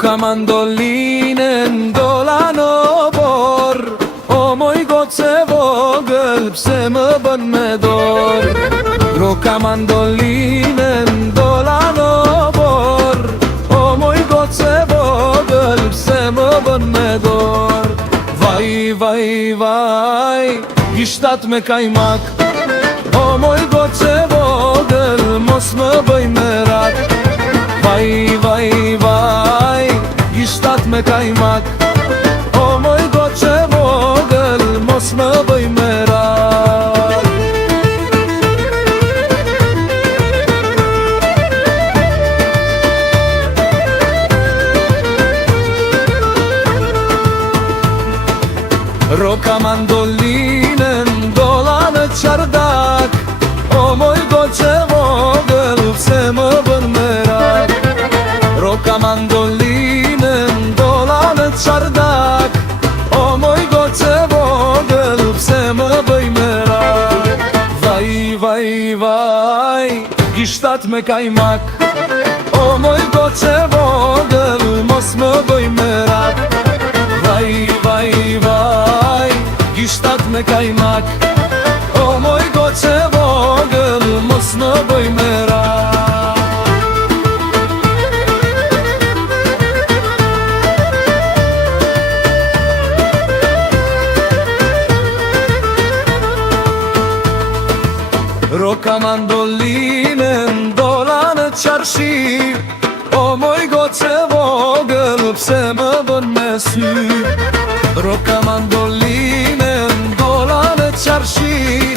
Roka mandolinën dola në bor, o moj goce vogël, pse më bën me dor. Roka mandolinën dola në bor, o moj goce vogël, pse më bën me dor. Vaj, vaj, vaj, gishtat me kajmak, o moj goce vogël, mos më bëj merak. Vaj, vaj, vaj, gishtat me kajmak, o moj goce vogël, mos më bëj merak. Roka mandolinën dola në qardak, o moj goce vogël, pse më bën merak. Roka mandolinën dola në qardak, o moj goce vogël, pse më bëj merak. Vaj, vaj, vaj, gishtat me kajmak, o moj goce vogël, mos më bëj merak. Vaj, vaj, vaj, gishtat me kajmak, o moj goce vogël, mos më bëj merak. Roka mandolinën dola në qarshi, o moj goce vogël, pse më bën me sy. Roka mandolinën dola në qarshi,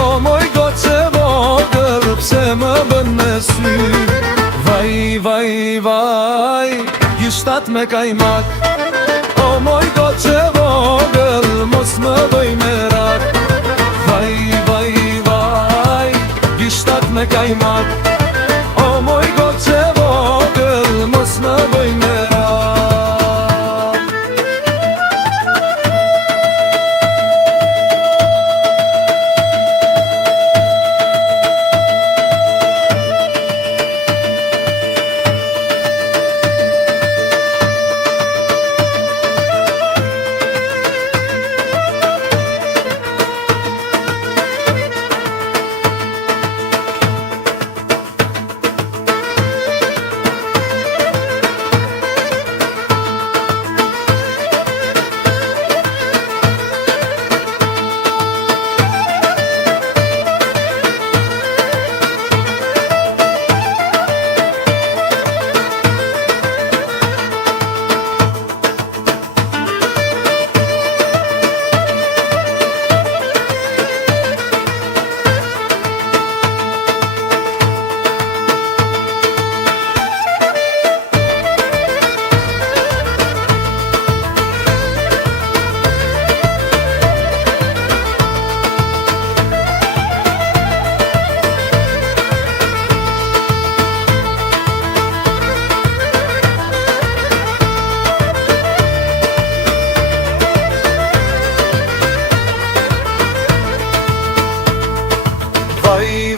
o moj goce vogël, pse më bën me sy. Vaj, vaj, vaj, gishtat me kajmak, o moj goce vogël, mos më bëj merak. Vaj, vaj, vaj, gishtat me kajmak, o moj goce vogël, mos më bëj merak.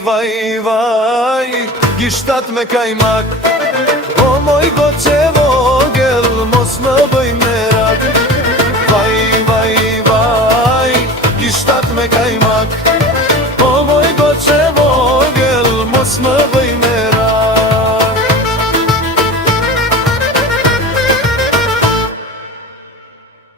Vaj, vaj, gishtat me kajmak, o moj goce vogël, mos më bëj merak. Vaj, vaj, vaj, gishtat me kajmak, o moj goce vogël, mos më bëj merak.